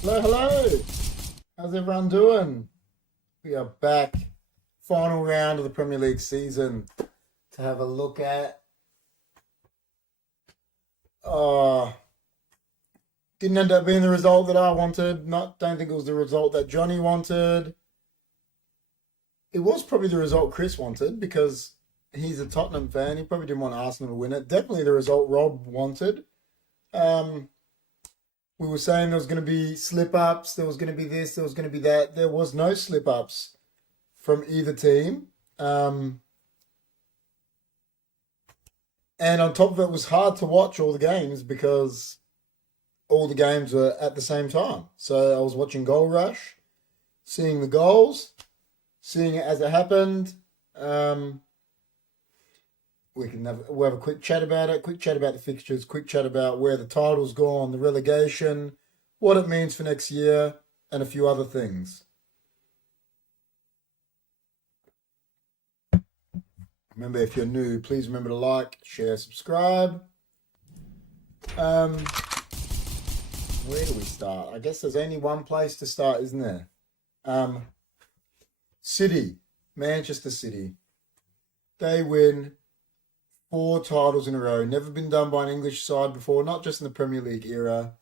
Hello, hello. How's everyone doing? We are back. Final round of the Premier League season to have a look at. Didn't end up being the result that I wanted. Don't think it was the result that Johnny wanted. It was probably the result Chris wanted because he's a Tottenham fan. He probably didn't want Arsenal to win it. Definitely the result Rob wanted. We were saying there was going to be slip-ups, there was going to be this, there was going to be that. There was no slip-ups from either team. And on top of it, it was hard to watch all the games because all the games were at the same time. So I was watching Goal Rush, seeing the goals, seeing it as it happened. We'll have a quick chat about it, quick chat about the fixtures, quick chat about where the title's gone, the relegation, what it means for next year, and a few other things. Remember, if you're new, please remember to like, share, subscribe. Where do we start? I guess there's only one place to start, isn't there? City, Manchester City. They win 4 titles in a row. Never been done by an English side before, not just in the Premier League era.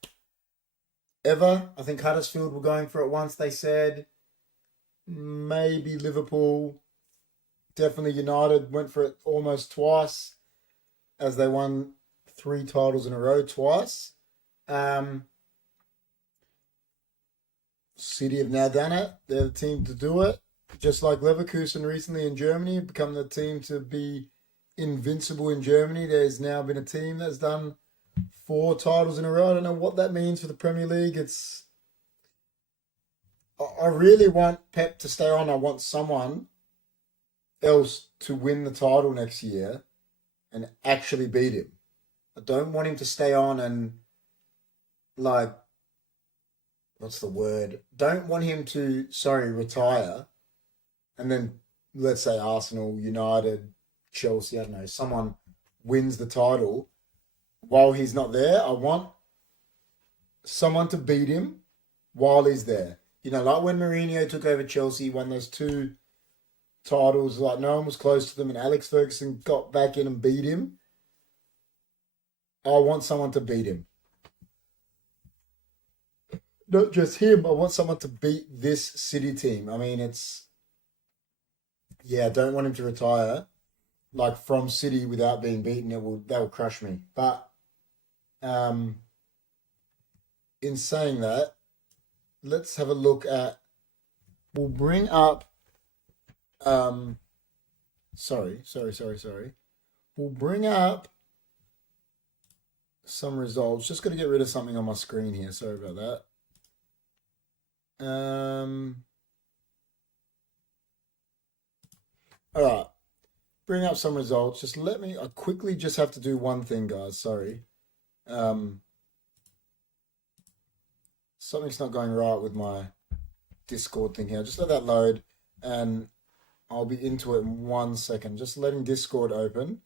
Ever. I think Huddersfield were going for it once, they said. Maybe Liverpool. Definitely United went for it almost twice, as they won 3 titles in a row twice. City have now done it. They're the team to do it. Just like Leverkusen recently in Germany, have become the team to be invincible in Germany. There's now been a team that's done 4 titles in a row. I don't know what that means for the Premier League. I really want Pep to stay on. I want someone else to win the title next year and actually beat him. I don't want him to stay on and what's the word? Don't want him to, retire and then let's say Arsenal, United, Chelsea, I don't know, someone wins the title while he's not there. I want someone to beat him while he's there. You know, like when Mourinho took over Chelsea, won those 2 titles, like no one was close to them, and Alex Ferguson got back in and beat him. I want someone to beat him. Not just him, I want someone to beat this City team. I mean, I don't want him to retire from City without being beaten. That will crush me. But in saying that, let's have a look at. We'll bring up. Sorry. We'll bring up some results. Just got to get rid of something on my screen here. Sorry about that. All right. Bring up some results. I quickly just have to do one thing, guys. Sorry. Um, Something's not going right with my Discord thing here. Just let that load and I'll be into it in 1 second. Just letting Discord open.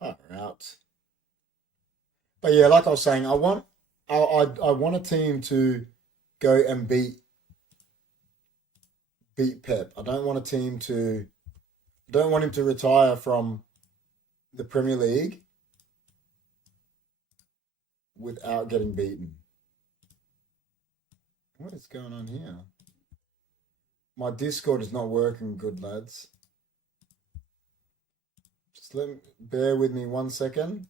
All right. But yeah, like I was saying, I want a team to go and beat Pep. I don't want him to retire from the Premier League without getting beaten. What is going on here? My Discord is not working good, lads. Just bear with me 1 second.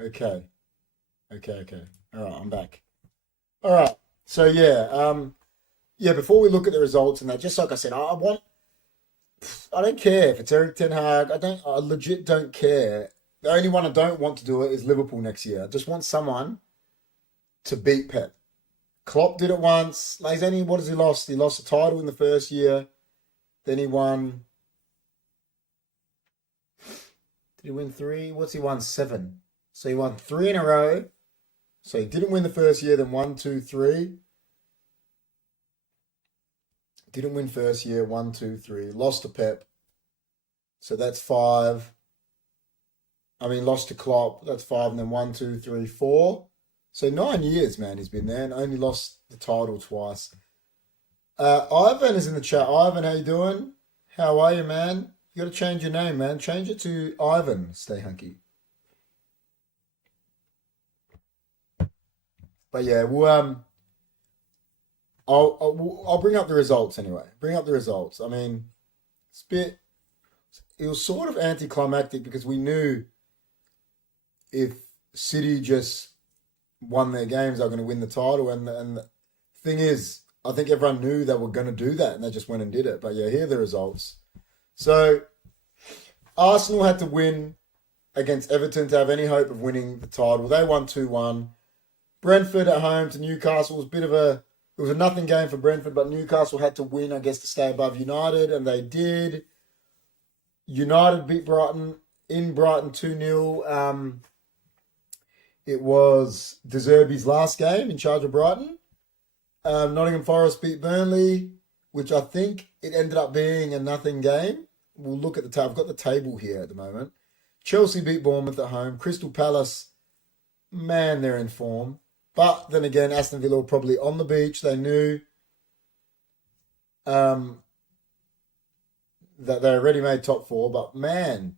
Okay. All right, I'm back. All right. So yeah, before we look at the results and that, just like I said, I don't care if it's Eric Ten Hag. I legit don't care. The only one I don't want to do it is Liverpool next year. I just want someone to beat Pep. Klopp did it once. Like, what has he lost? He lost a title in the first year. Then he won. Did he win three? What's he won? Seven. So he won three in a row. So he didn't win the first year, then 1, 2, 3. Didn't win first year, 1, 2, 3. Lost to Pep. So that's 5. I mean, lost to Klopp. That's 5. And then 1, 2, 3, 4. So 9 years, man, he's been there and only lost the title twice. Ivan is in the chat. Ivan, how you doing? How are you, man? You got to change your name, man. Change it to Ivan. Stay hunky. But yeah, I'll bring up the results anyway. Bring up the results. I mean, it was sort of anticlimactic because we knew if City just won their games, they're going to win the title. And the thing is, I think everyone knew they were going to do that, and they just went and did it. But yeah, here are the results. So Arsenal had to win against Everton to have any hope of winning the title. They won 2-1. Brentford at home to Newcastle was it was a nothing game for Brentford, but Newcastle had to win, I guess, to stay above United, and they did. United beat Brighton in Brighton 2-0. It was De Zerbi's last game in charge of Brighton. Nottingham Forest beat Burnley, which I think it ended up being a nothing game. We'll look at the table. I've got the table here at the moment. Chelsea beat Bournemouth at home. Crystal Palace, man, they're in form. But then again, Aston Villa were probably on the beach. They knew that they already made top 4. But man,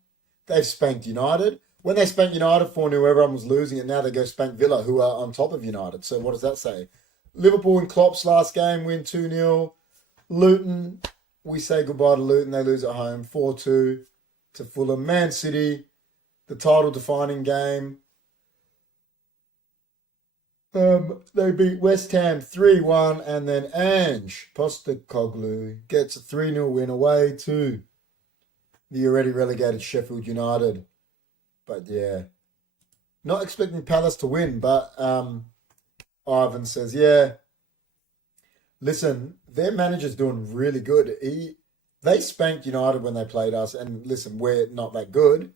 they've spanked United. When they spanked United 4-0, everyone was losing it. Now they go spank Villa, who are on top of United. So what does that say? Liverpool and Klopp's last game win 2-0. Luton, we say goodbye to Luton. They lose at home 4-2 to Fulham. Man City, the title-defining game. They beat West Ham 3-1, and then Ange Postecoglou gets a 3-0 win away to the already relegated Sheffield United. But yeah, not expecting Palace to win, but Ivan says, yeah, listen, their manager's doing really good. They spanked United when they played us, and listen, we're not that good,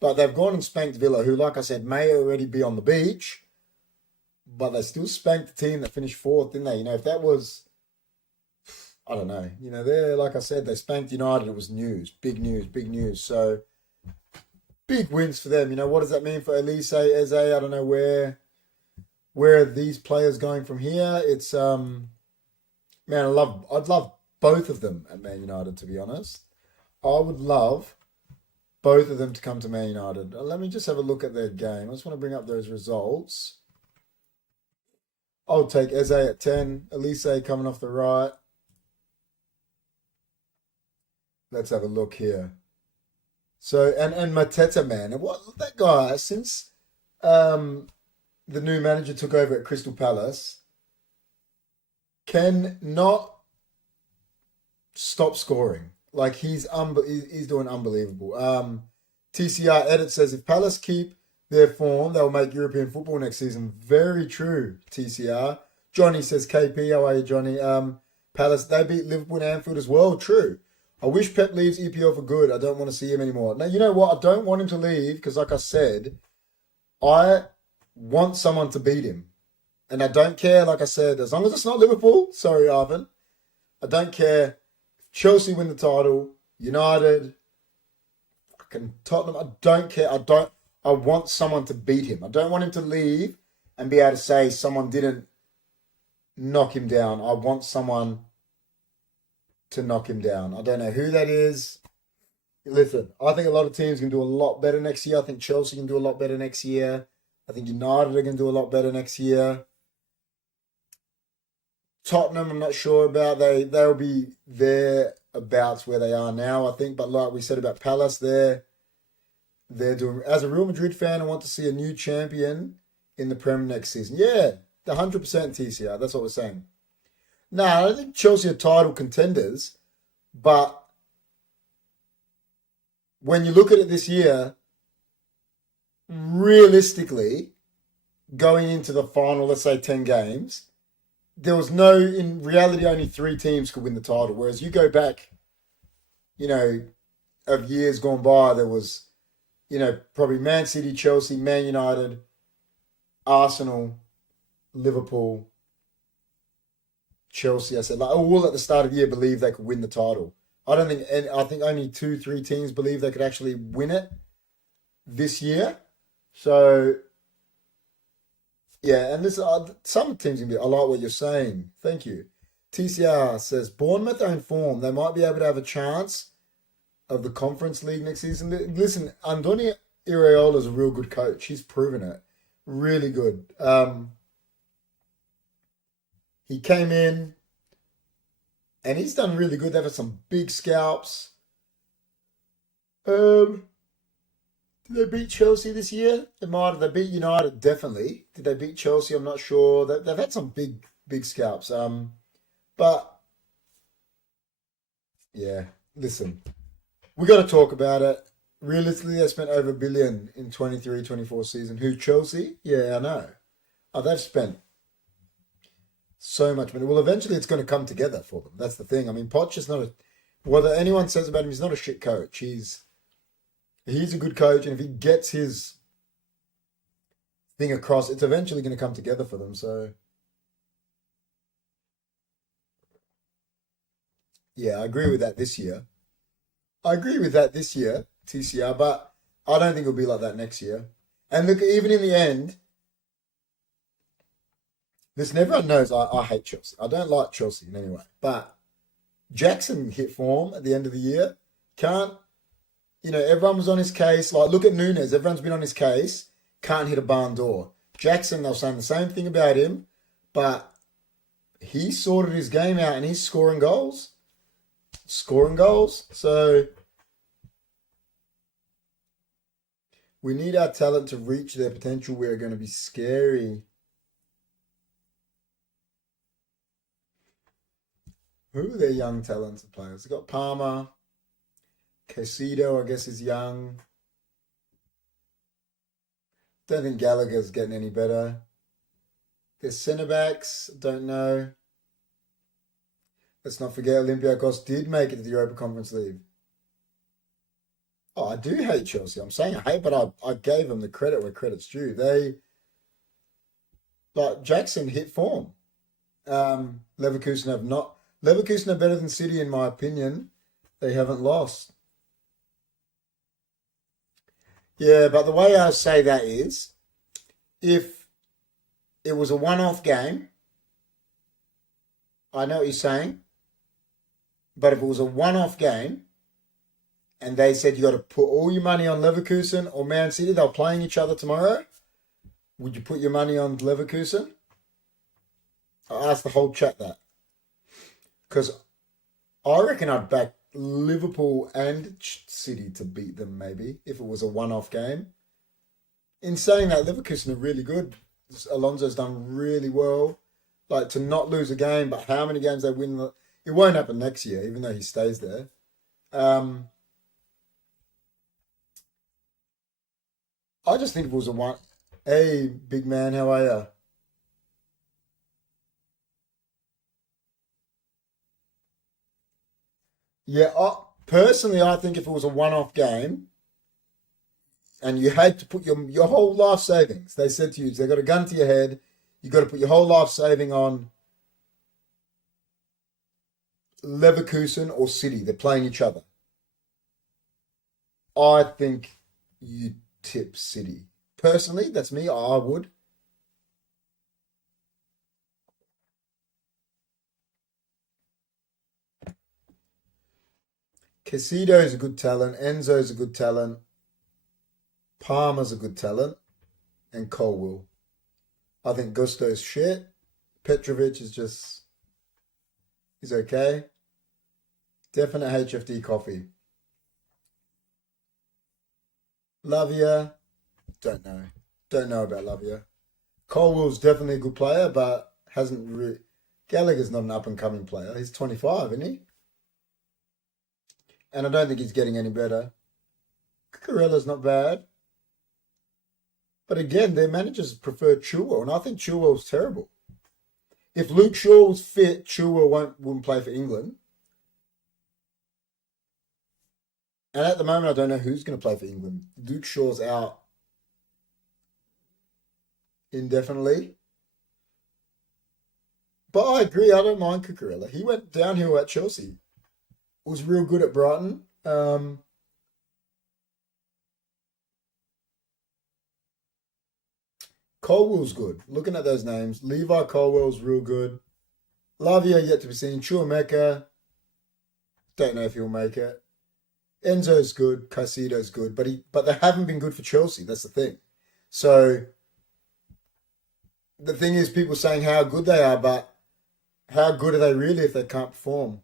but they've gone and spanked Villa, who, like I said, may already be on the beach. But they still spanked the team that finished 4th, didn't they? If that was, I don't know. They're, like I said, they spanked United. It was news. Big news. So, big wins for them. What does that mean for Elise, Eze? I don't know where are these players going from here. It's, man, I'd love both of them at Man United, to be honest. I would love both of them to come to Man United. Let me just have a look at their game. I just want to bring up those results. I'll take Eze at 10. Elise coming off the right. Let's have a look here. So, and Mateta, man. And what that guy, since the new manager took over at Crystal Palace, can not stop scoring. Like, he's doing unbelievable. TCR Edit says, if Palace keep their form, they'll make European football next season. Very true, TCR. Johnny says, KP, how are you, Johnny? Palace, they beat Liverpool and Anfield as well. True. I wish Pep leaves EPL for good. I don't want to see him anymore. Now, you know what? I don't want him to leave because, like I said, I want someone to beat him. And I don't care, like I said, as long as it's not Liverpool. Sorry, Arvin. I don't care. Chelsea win the title. United. Fucking Tottenham. I don't care. I want someone to beat him. I don't want him to leave and be able to say someone didn't knock him down. I want someone to knock him down. I don't know who that is. Listen, I think a lot of teams can do a lot better next year. I think Chelsea can do a lot better next year. I think United are going to do a lot better next year. Tottenham, I'm not sure about. They'll be there about where they are now, I think. But like we said about Palace, they're doing. As a Real Madrid fan, I want to see a new champion in the Premier next season. Yeah, the 100% TCR. That's what we're saying. No, I don't think Chelsea are title contenders, but when you look at it this year, realistically, going into the final, let's say 10 games, there was in reality, only 3 teams could win the title. Whereas you go back, of years gone by, there was, probably Man City, Chelsea, Man United, Arsenal, Liverpool, Chelsea. I said, like, all at the start of the year believed they could win the title. I think only 2-3 teams believe they could actually win it this year. So, yeah, and some teams can be. I like what you're saying. Thank you. TCR says, Bournemouth are in form. They might be able to have a chance of the Conference League next season. Listen, Andoni Iraola is a real good coach. He's proven it. Really good. He came in and he's done really good. They've had some big scalps. Did they beat Chelsea this year? They might have. They beat United, definitely. Did they beat Chelsea? I'm not sure. They've had some big scalps. But yeah, listen, we got to talk about it. Realistically, they spent over $1 billion in 23-24 season. Who, Chelsea? Yeah, I know. Oh, they've spent so much money. Well, eventually it's going to come together for them. That's the thing. I mean, Poch is not whether anyone says about him, he's not a shit coach. He's a good coach, and if he gets his thing across, it's eventually going to come together for them. So, yeah, I agree with that this year. TCR, but I don't think it'll be like that next year. And look, even in the end, listen, everyone knows I hate Chelsea. I don't like Chelsea in any way. But Jackson hit form at the end of the year. Everyone was on his case. Like, look at Nunes. Everyone's been on his case. Can't hit a barn door. Jackson, they were saying the same thing about him. But he sorted his game out and he's scoring goals. So we need our talent to reach their potential. We're going to be scary. Who are their young talented players? They've got Palmer. Caicedo, I guess, is young. Don't think Gallagher's getting any better. Their centre backs, don't know. Let's not forget Olympiacos did make it to the Europa Conference League. Oh, I do hate Chelsea. I'm saying I hate, but I gave them the credit where credit's due. Jackson hit form. Leverkusen have not. Leverkusen are better than City, in my opinion. They haven't lost. Yeah, but the way I say that is, if it was a one-off game, I know what you're saying, but if it was a one-off game, and they said you got to put all your money on Leverkusen or Man City, they're playing each other tomorrow, would you put your money on Leverkusen? I asked the whole chat that. Because I reckon I'd back Liverpool and City to beat them, maybe, if it was a one-off game. In saying that, Leverkusen are really good. Alonso's done really well. Like, to not lose a game, but how many games they win, it won't happen next year, even though he stays there. I just think if it was a one. Hey, big man, how are you? Yeah, personally, I think if it was a one-off game and you had to put your whole life savings, they said to you, they got a gun to your head, you got to put your whole life saving on Leverkusen or City. They're playing each other. I think you tip City. Personally, that's me. I would. Casido is a good talent. Enzo's a good talent. Palmer's a good talent. And Colwell. I think Gusto's shit. Petrovic is just, he's okay. Definite HFD coffee. Lavia, don't know. Don't know about Lavia. Colwell's definitely a good player, but hasn't really. Gallagher's not an up and coming player. He's 25, isn't he? And I don't think he's getting any better. Cucurella's not bad. But again, their managers prefer Chilwell, and I think Chilwell's terrible. If Luke Shaw was fit, Chilwell wouldn't play for England. And at the moment, I don't know who's going to play for England. Luke Shaw's out indefinitely. But I agree, I don't mind Cucurella. He went downhill at Chelsea. Was real good at Brighton. Colwell's good. Looking at those names, Levi Colwell's real good. Lavia yet to be seen. Chuameka, don't know if he'll make it. Enzo's good. Caicedo's good, but they haven't been good for Chelsea. That's the thing. So the thing is, people saying how good they are, but how good are they really if they can't perform?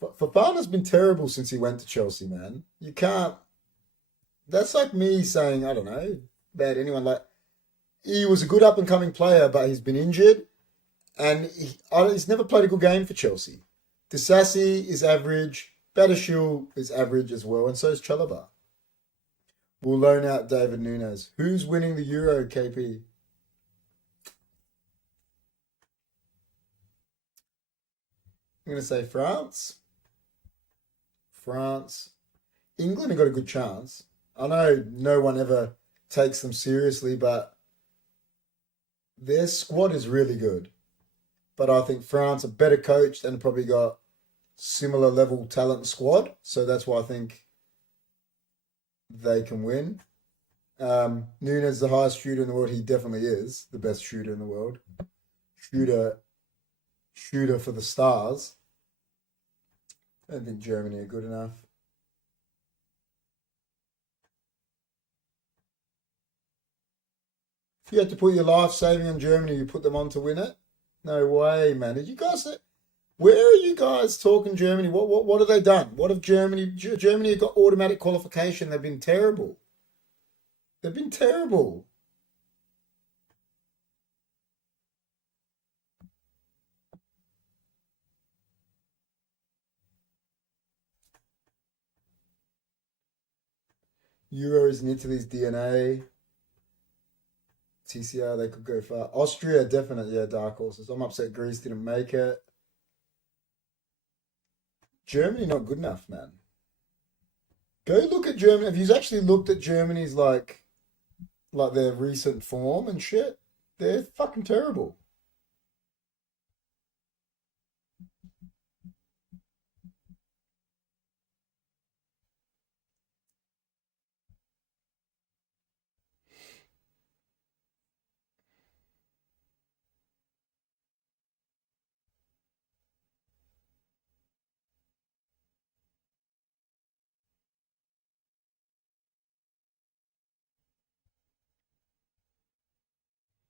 Fafana's been terrible since he went to Chelsea, man. You can't. That's like me saying, I don't know, about anyone. Like, he was a good up and coming player, but he's been injured and he's never played a good game for Chelsea. Disassi is average. Badashil is average as well, and so is Chalobah. We'll loan out David Nunes. Who's winning the Euro, KP? I'm going to say France. France. England have got a good chance. I know no one ever takes them seriously, but their squad is really good. But I think France are better coached and probably got similar level talent squad. So that's why I think they can win. Nunes, the highest shooter in the world, he definitely is the best shooter in the world. Shooter, shooter for the stars. I don't think Germany are good enough. If you had to put your life saving on Germany, you put them on to win it? No way, man. Did you guys? Where are you guys talking Germany? What have they done? What have Germany got automatic qualification? They've been terrible. They've been terrible. Euro is in Italy's DNA. TCR, they could go far. Austria, definitely, yeah, dark horses. I'm upset Greece didn't make it. Germany, not good enough, man. Go look at Germany. Have you actually looked at Germany's like their recent form and shit? They're fucking terrible.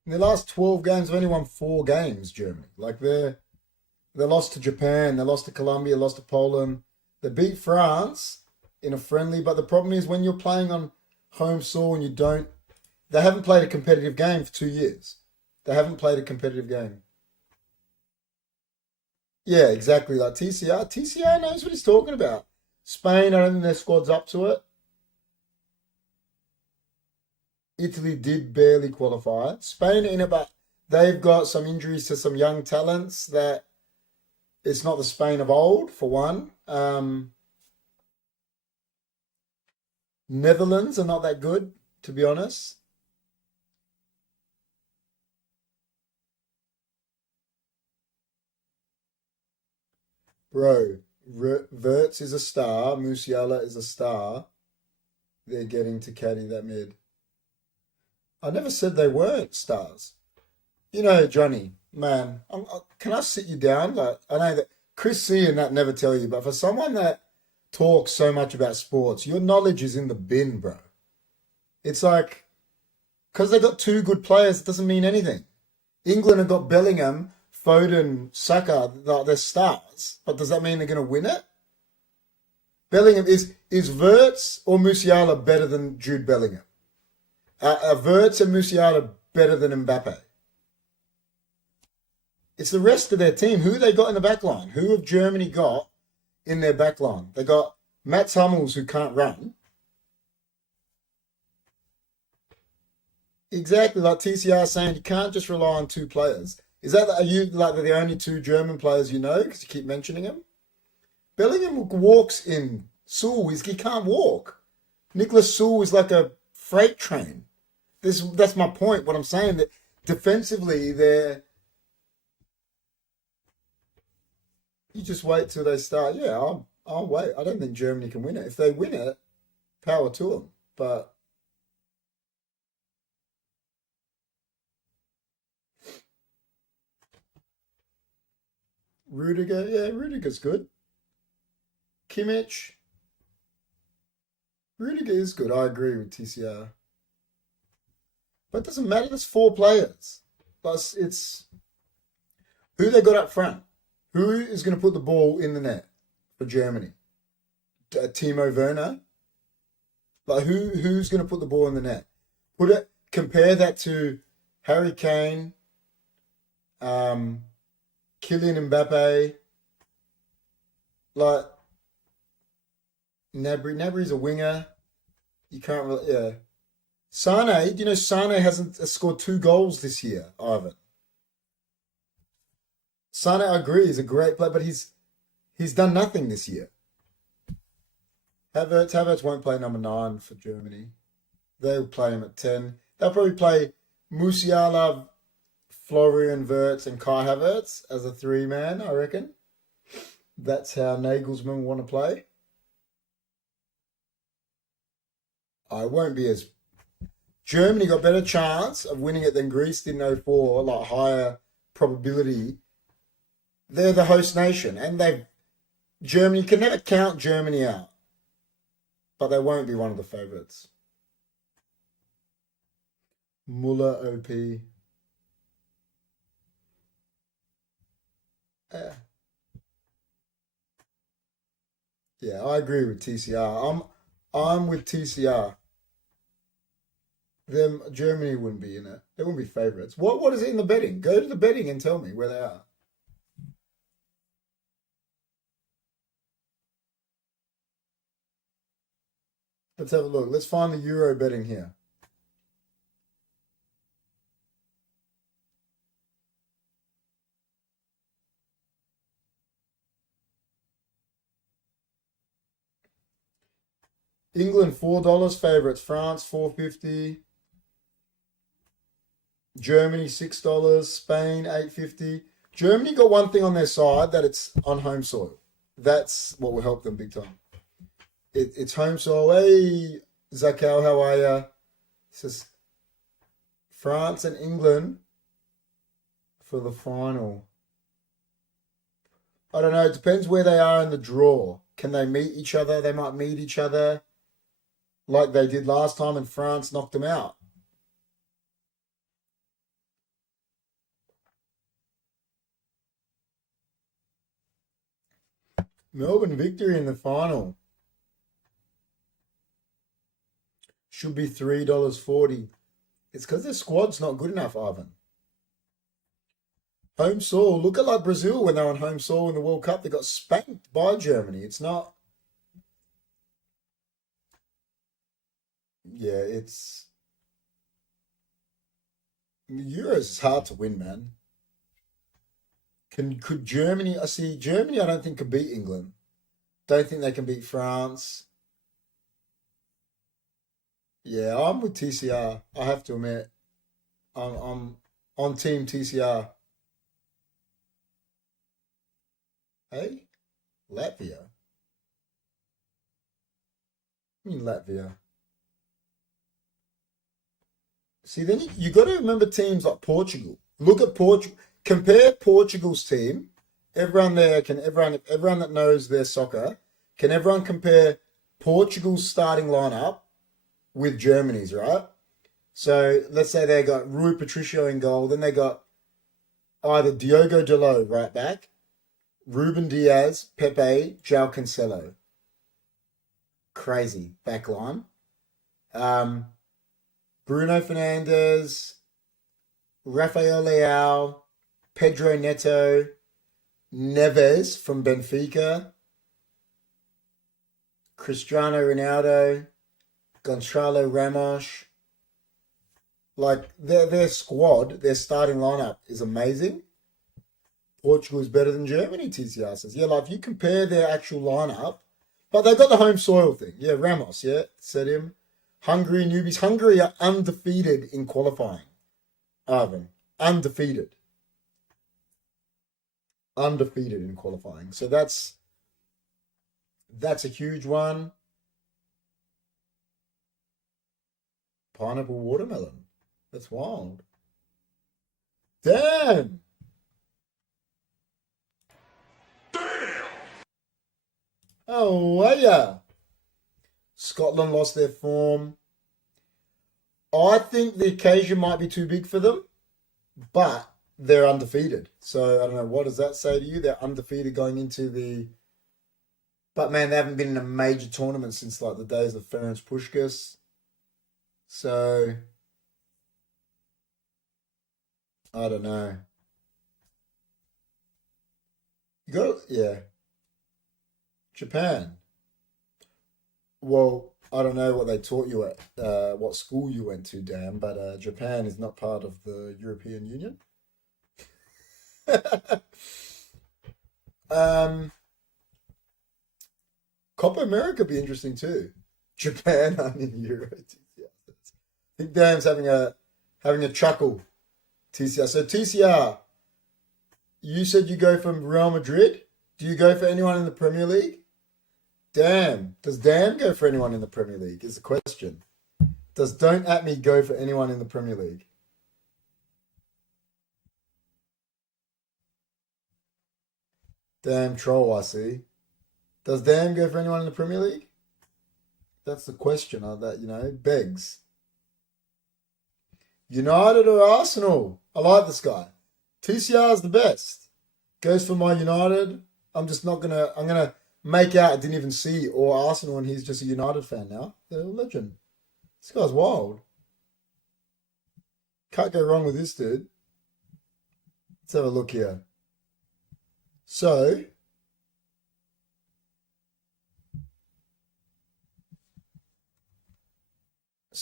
In the last 12 games, they've only won four games, Germany. Like they lost to Japan, they lost to Colombia, lost to Poland. They beat France in a friendly, but the problem is when you're playing on home soil and you don't, they haven't played a competitive game for 2 years. They haven't played a competitive game. Yeah, exactly. Like TCR knows what he's talking about. Spain, I don't think their squad's up to it. Italy did barely qualify. Spain in it, but they've got some injuries to some young talents that it's not the Spain of old, for one. Netherlands are not that good, to be honest. Bro, Verts is a star. Musiala is a star. They're getting to caddy that mid. I never said they weren't stars. You know, Johnny, man, can I sit you down? Like, I know that Chris C and that never tell you, but for someone that talks so much about sports, your knowledge is in the bin, bro. It's like, because they got two good players, it doesn't mean anything. England have got Bellingham, Foden, Saka, they're stars, but does that mean they're going to win it? Bellingham is Verts or Musiala better than Jude Bellingham? Are Verts and Musiala better than Mbappe? It's the rest of their team. Who they got in the back line? Who have Germany got in their back line? They got Mats Hummels who can't run. Exactly like TCR saying you can't just rely on two players. Are you like the only two German players you know because you keep mentioning them? Bellingham walks in. He can't walk. Nicholas Sewell is like a freight train. That's my point. What I'm saying that defensively, you just wait till they start. Yeah, I'll wait. I don't think Germany can win it. If they win it, power to them. But Rudiger, yeah, Rudiger's good. Kimmich, Rudiger is good. I agree with TCR. But it doesn't matter. There's four players. Plus, it's who they got up front. Who is going to put the ball in the net for Germany? Timo Werner. Like who's going to put the ball in the net? Compare that to Harry Kane, um, Kylian Mbappe, like Nabry. Nabry's a winger. You can't really, yeah. Sane, do you know Sane hasn't scored two goals this year, Ivan? Sane, I agree, is a great player, but he's done nothing this year. Havertz won't play number nine for Germany. They'll play him at 10. They'll probably play Musiala, Florian Wirtz, and Kai Havertz as a three man, I reckon. That's how Nagelsmann want to play. I won't be as. Germany got better chance of winning it than Greece did in '04, like higher probability. They're the host nation, and Germany can never count Germany out, but they won't be one of the favourites. Muller OP. Yeah, yeah, I agree with TCR. I'm with TCR. Them Germany wouldn't be in it. They wouldn't be favourites. What is it in the betting? Go to the betting and tell me where they are. Let's have a look. Let's find the Euro betting here. England $4 favourites. France 4.50. Germany $6. Spain 8.50. Germany got one thing on their side that it's on home soil. That's what will help them big time. It's home soil. Hey, Zakel, how are ya? It says France and England for the final. I don't know. It depends where they are in the draw. Can they meet each other? They might meet each other like they did last time, and France knocked them out. Melbourne victory in the final should be $3.40. It's because their squad's not good enough, Ivan. Home soil. Look at like Brazil when they were on home soil in the World Cup. They got spanked by Germany. It's not. Yeah, it's Euros is hard to win, man. Could Germany? I see Germany. I don't think could beat England. Don't think they can beat France. Yeah, I'm with TCR. I have to admit, I'm on team TCR. Hey, Latvia. I mean Latvia. See, then you got to remember teams like Portugal. Look at Portugal. Compare Portugal's team. Everyone that knows their soccer, can everyone compare Portugal's starting lineup with Germany's, right? So let's say they got Rui Patricio in goal, then they got either Diogo Dalot right back, Ruben Diaz, Pepe, João Cancelo. Crazy back line. Um, Bruno Fernandes, Rafael Leao, Pedro Neto, Neves from Benfica, Cristiano Ronaldo, Gonçalo Ramos. Like their squad, their starting lineup is amazing. Portugal is better than Germany, TCR says. Yeah, like if you compare their actual lineup, but they got the home soil thing. Yeah, Ramos, yeah, said him. Hungary newbies. Hungary are undefeated in qualifying. Arvin, undefeated. Undefeated in qualifying. So that's a huge one. Pineapple watermelon. That's wild. Damn. Oh, yeah. Scotland lost their form. I think the occasion might be too big for them, but they're undefeated. So I don't know. What does that say to you? They're undefeated going into the. But man, they haven't been in a major tournament since like the days of Ferenc Puskas. So I don't know. You got yeah, Japan. Well, I don't know what they taught you at what school you went to, Dan, but Japan is not part of the European Union. um, Copa America be interesting too. Japan aren't in Euro. TCR. I think Dan's having a chuckle. TCR. So TCR, you said you go from Real Madrid. Do you go for anyone in the Premier League? Damn. Does Dan go for anyone in the Premier League? Is the question. Does Don't At Me go for anyone in the Premier League? Damn troll, I see. Does Dan go for anyone in the Premier League? That's the question that, begs. United or Arsenal? I like this guy. TCR is the best. Goes for my United. I'm gonna make out I didn't even see or Arsenal and he's just a United fan now. They're a legend. This guy's wild. Can't go wrong with this dude. Let's have a look here. So,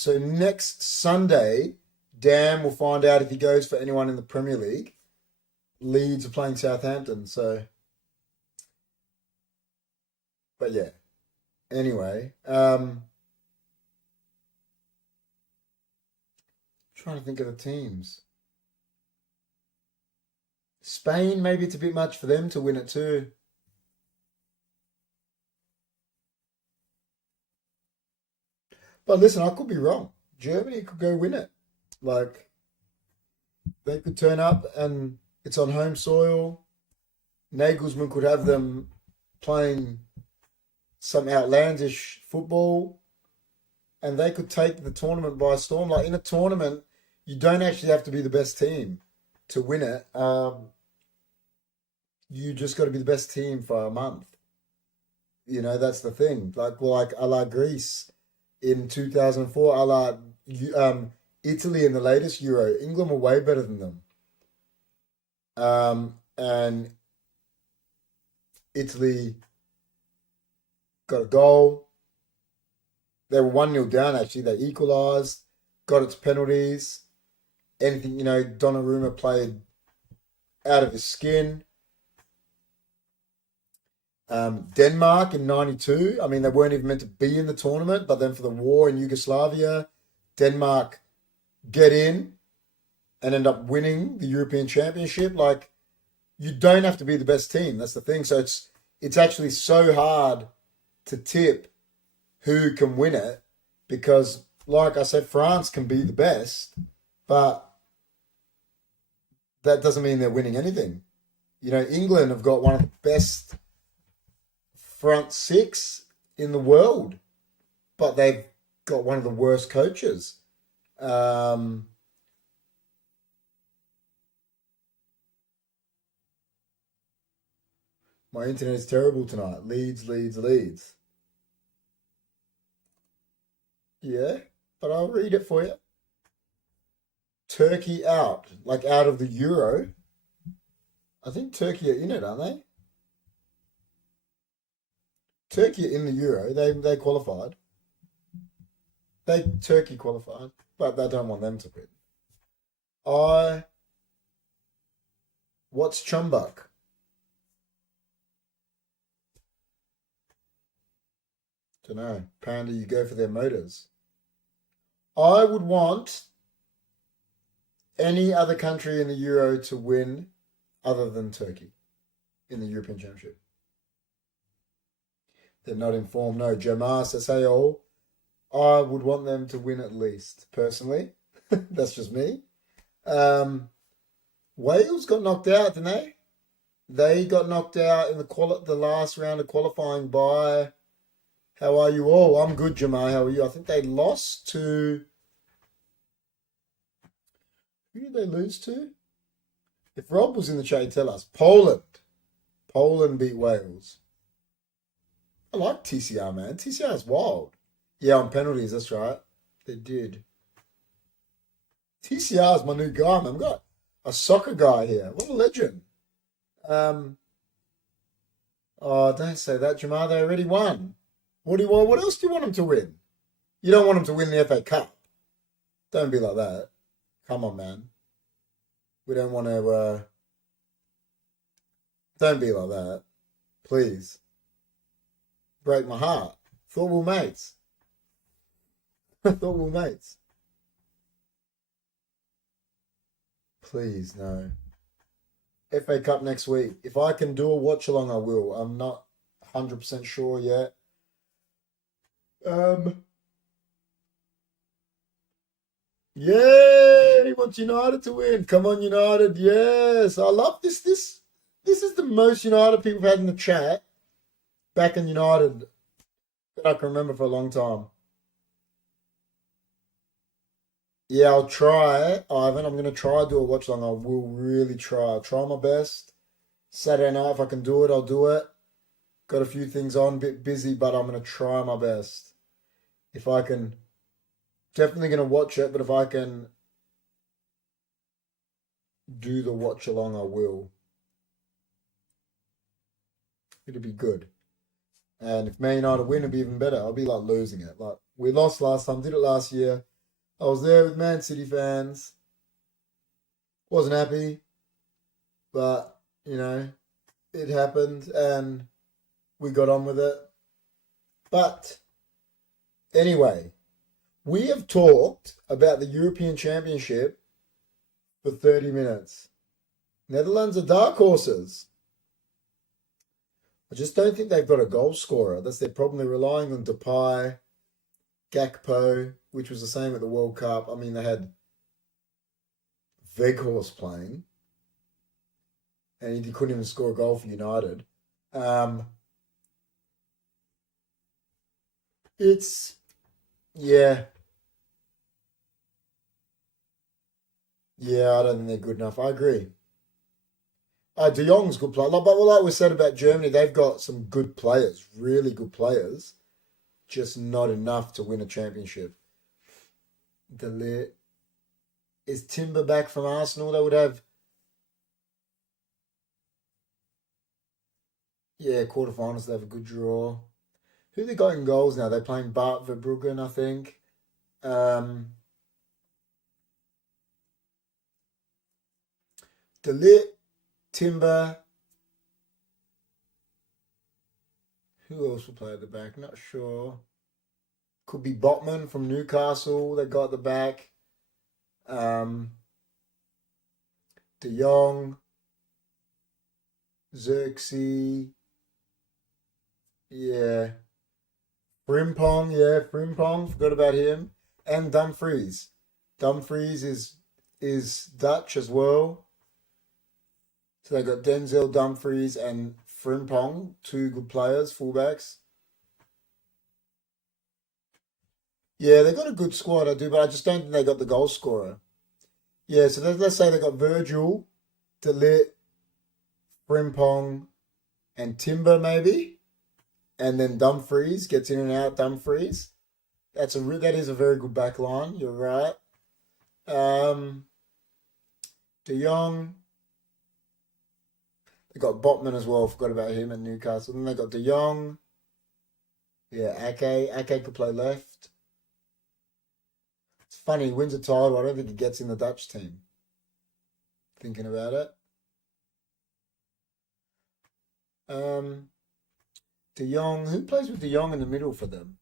next Sunday, Dan will find out if he goes for anyone in the Premier League. Leeds are playing Southampton, so but yeah. Anyway, trying to think of the teams. Spain, maybe it's a bit much for them to win it too. But listen, I could be wrong. Germany could go win it. Like they could turn up and it's on home soil. Nagelsmann could have them playing some outlandish football and they could take the tournament by storm. Like in a tournament, you don't actually have to be the best team to win it. You just got to be the best team for a month. That's the thing. Like a la Greece in 2004, a la Italy in the latest Euro. England were way better than them. And Italy got a goal. They were 1-0 down, actually. They equalised, got its penalties. anything. Donnarumma played out of his skin. Denmark in '92. I mean, they weren't even meant to be in the tournament, but then for the war in Yugoslavia, Denmark get in and end up winning the European Championship. Like, you don't have to be the best team. That's the thing. So it's actually so hard to tip who can win it because, like I said, France can be the best, but that doesn't mean they're winning anything. England have got one of the best front six in the world, but they've got one of the worst coaches. My internet is terrible tonight. Leeds, Leeds, Leeds. Yeah, but I'll read it for you. Turkey out, like out of the Euro. I think Turkey are in it, aren't they? Turkey are in the Euro. They qualified. Turkey qualified, but they don't want them to win. I What's Chumbuk? Don't know. Panda, you go for their motors. I would want any other country in the Euro to win other than Turkey in the European Championship. They're not informed. No, Jamar says, hey, all. I would want them to win at least, personally. That's just me. Wales got knocked out, didn't they? They got knocked out in the last round of qualifying by... How are you all? I'm good, Jamar. How are you? I think they lost to... Who did they lose to? If Rob was in the chat, he'd tell us. Poland. Poland beat Wales. I like TCR, man. TCR is wild. Yeah, on penalties, that's right. They did. TCR is my new guy, man. I've got a soccer guy here. What a legend. Don't say that, Jamar. They already won. What else do you want them to win? You don't want them to win the FA Cup. Don't be like that. Come on, man. We don't want to... Don't be like that. Please. Break my heart. Thought we were mates. Thought we were mates. Please, no. FA Cup next week. If I can do a watch along, I will. I'm not 100% sure yet. Yeah, he wants United to win. Come on, United. Yes, I love this. This is the most United people have had in the chat. Back in United that I can remember for a long time. Yeah, I'll try, Ivan. I'm going to try to do a watch along. I will really try. I'll try my best. Saturday night, if I can do it, I'll do it. Got a few things on, a bit busy, but I'm going to try my best. If I can, definitely going to watch it, but if I can do the watch along, I will. It'll be good. And if Man United win, it'll be even better. I'll be like losing it. Like, we lost last time, did it last year. I was there with Man City fans. Wasn't happy, but, it happened and we got on with it. But anyway, we have talked about the European Championship for 30 minutes. Netherlands are dark horses. I just don't think they've got a goal scorer. That's their problem. They're relying on Depay, Gakpo, which was the same at the World Cup. I mean, they had Weghorst playing, and he couldn't even score a goal for United. Yeah. Yeah, I don't think they're good enough. I agree. De Jong's a good player. But like we said about Germany, they've got some good players, really good players, just not enough to win a championship. Is Timber back from Arsenal? They would have, quarterfinals. They have a good draw. Who they got in goals now? They're playing Bart Verbruggen, I think. Delit, Timber. Who else will play at the back? Not sure. Could be Botman from Newcastle. They got the back. De Jong, Xerxes. Yeah. Frimpong. Forgot about him. And Dumfries. Dumfries is Dutch as well. So they got Denzel Dumfries and Frimpong, two good players, fullbacks. Yeah, they got a good squad, I do, but I just don't think they got the goal scorer. Yeah, so let's say they got Virgil, Delit, Frimpong, and Timber maybe, and then Dumfries gets in and out. Dumfries, that is a very good back line. You're right. Um, De Jong, they got Botman as well. Forgot about him at Newcastle. Then they got De Jong. Yeah, Ake could play left. It's funny, he wins a title. I don't think he gets in the Dutch team. Thinking about it. Um, De Jong. Who plays with De Jong in the middle for them?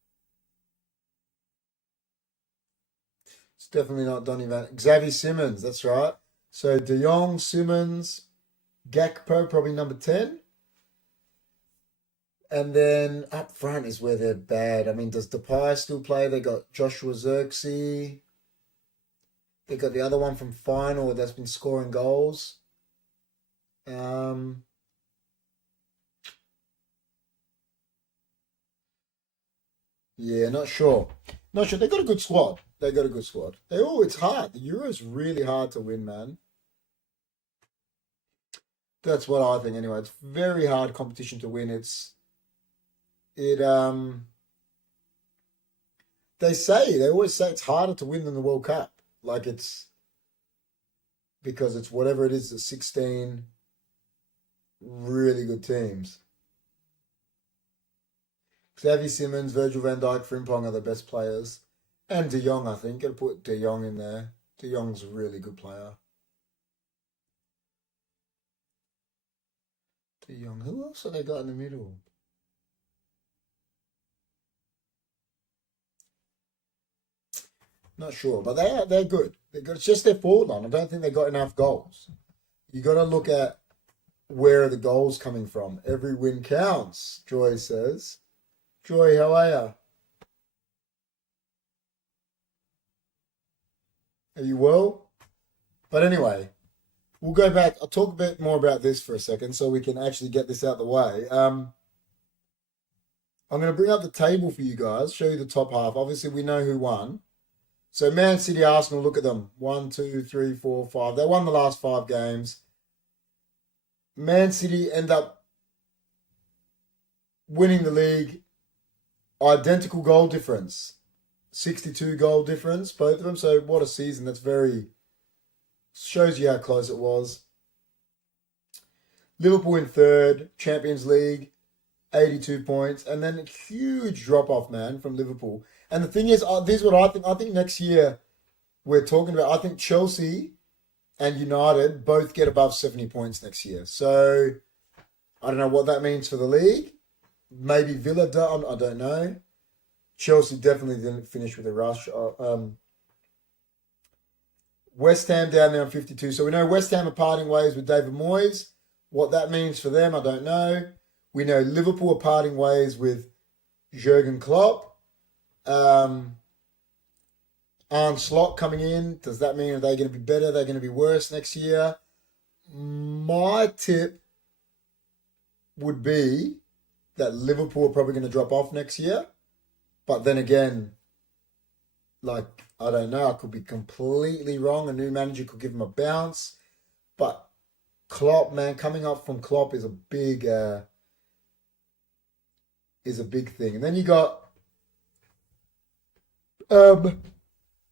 It's definitely not Donny Van. Xavi Simmons, that's right. So De Jong, Simmons, Gakpo, probably number 10. And then up front is where they're bad. I mean, does Depay still play? They got Joshua Xerxes. They got the other one from Final that's been scoring goals. Um, yeah, not sure. Not sure. They got a good squad. They got a good squad. It's hard. The Euro's really hard to win, man. That's what I think anyway. It's very hard competition to win. It they always say it's harder to win than the World Cup. Like it's because it's whatever it is, the 16 really good teams. Xavi Simmons, Virgil van Dijk, Frimpong are the best players. And De Jong, I think. Gotta put De Jong in there. De Jong's a really good player. De Jong. Who else have they got in the middle? Not sure, but they're good. They're good. It's just their forward line. I don't think they got enough goals. You got to look at where are the goals coming from. Every win counts, Joy says. Joy, how are you? Are you well? But anyway, we'll go back. I'll talk a bit more about this for a second so we can actually get this out the way. I'm going to bring up the table for you guys, show you the top half. Obviously, we know who won. So Man City, Arsenal, look at them. 1, 2, 3, 4, 5. They won the last 5 games. Man City end up winning the league. Identical goal difference. 62 goal difference, both of them. So what a season. Shows you how close it was. Liverpool in third, Champions League, 82 points. And then a huge drop-off, man, from Liverpool. And the thing is, this is what I think. I think next year we're talking about, I think Chelsea and United both get above 70 points next year. So I don't know what that means for the league. Maybe Villa done, I don't know. Chelsea definitely didn't finish with a rush. West Ham down there on 52. So we know West Ham are parting ways with David Moyes. What that means for them, I don't know. We know Liverpool are parting ways with Jurgen Klopp. Arne Slot coming in. Does that mean are they going to be better? Are they going to be worse next year? My tip would be that Liverpool are probably going to drop off next year. But then again, like, I don't know. I could be completely wrong. A new manager could give them a bounce. But Klopp, man, coming up from Klopp is a big thing. And then you got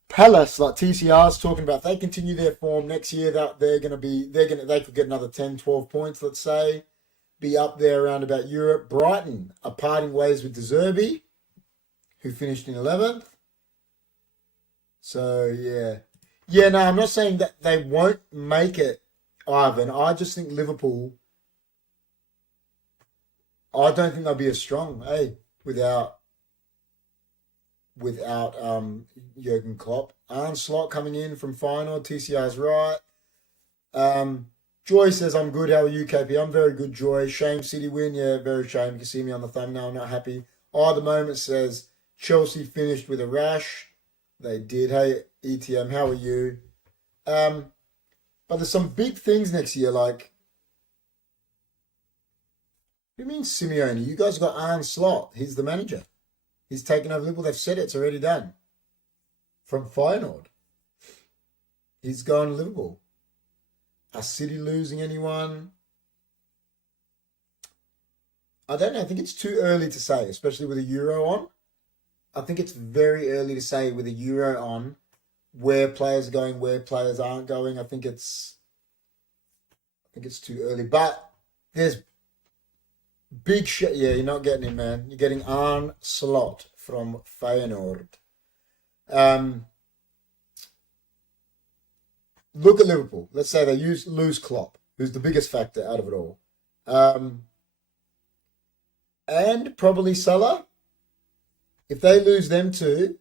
Palace, like TCR's talking about, if they continue their form next year, that they could get another 10, 12 points, let's say, be up there around about Europe. Brighton are parting ways with De Zerbi, who finished in 11th. So, yeah. Yeah, no, I'm not saying that they won't make it Ivan, I just think Liverpool, I don't think they'll be as strong, without Jurgen Klopp. Arne Slot coming in from Feyenoord, TCR's right. Joy says, I'm good. How are you, KP? I'm very good, Joy. Shame City win. Yeah, very shame. You can see me on the thumbnail. Not happy. The moment says, Chelsea finished with a rash. They did. Hey, ETM, how are you? But there's some big things next year. Like, what do you mean Simeone? You guys got Arne Slot. He's the manager. He's taken over Liverpool. They've said it's already done. From Feyenoord. He's going to Liverpool. Are City losing anyone? I don't know. I think it's too early to say, especially with a Euro on. I think it's very early to say with a Euro on where players are going, where players aren't going. I think it's too early. But there's big shit. Yeah, you're not getting him, man. You're getting Arne Slot from Feyenoord. Look at Liverpool. Let's say they lose Klopp, who's the biggest factor out of it all. And probably Salah. If they lose them too,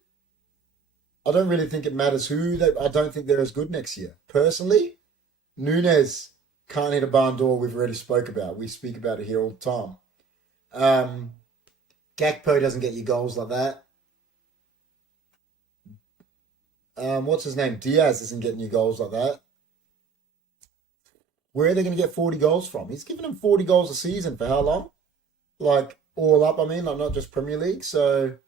I don't really think it matters I don't think they're as good next year. Personally, Nunez can't hit a barn door we've already spoke about. We speak about it here all the time. Gakpo doesn't get you goals like that. What's his name? Diaz isn't getting you goals like that. Where are they going to get 40 goals from? He's giving them 40 goals a season for how long? Like, all up, I mean, like not just Premier League. So,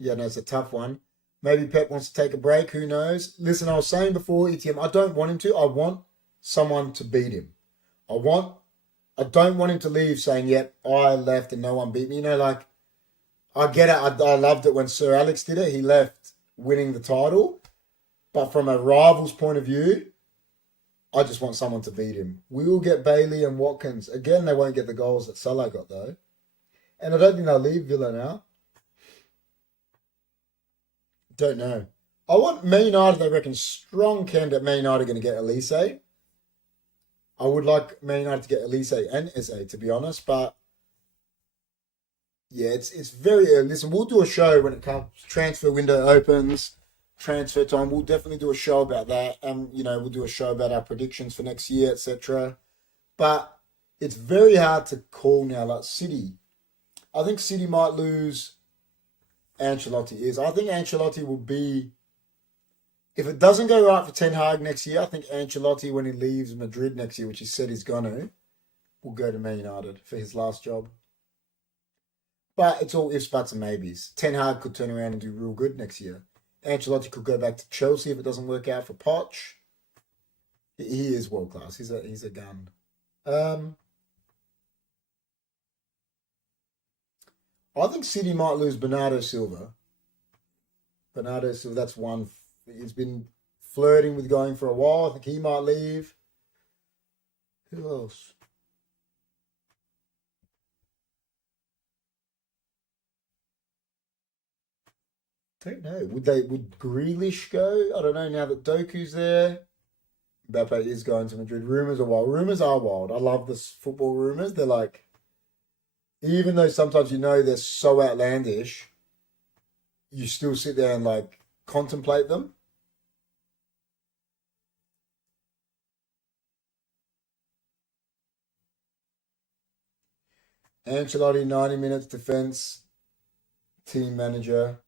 yeah, no, it's a tough one. Maybe Pep wants to take a break. Who knows? Listen, I was saying before, ETM, I don't want him to. I want someone to beat him. I don't want him to leave saying, yep, I left and no one beat me. You know, like, I get it. I loved it when Sir Alex did it. He left winning the title. But from a rival's point of view, I just want someone to beat him. We will get Bailey and Watkins. Again, they won't get the goals that Salah got, though. And I don't think they'll leave Villa now. Don't know. I want Man United, they reckon, strong candidate. Man United are going to get Elise. I would like Man United to get Elise and SA, to be honest. But, yeah, it's very early. Listen, we'll do a show when it comes. Transfer window opens. Transfer time. We'll definitely do a show about that. And, we'll do a show about our predictions for next year, etc. But it's very hard to call now. Like City. I think City might lose Ancelotti. I think Ancelotti will be... If it doesn't go right for Ten Hag next year, I think Ancelotti, when he leaves Madrid next year, which he said he's going to, will go to Man United for his last job. But it's all ifs, buts, and maybes. Ten Hag could turn around and do real good next year. Ancelotti could go back to Chelsea if it doesn't work out for Poch. He is world class. He's a gun. I think City might lose Bernardo Silva. That's one. He's been flirting with going for a while. I think he might leave. Who else? Don't know. Would Grealish go? I don't know. Now that Doku's there, Mbappe is going to Madrid. Rumors are wild. Rumors are wild. I love this football rumors. They're like, even though sometimes they're so outlandish, you still sit there and like contemplate them. Ancelotti, 90 minutes defense, team manager.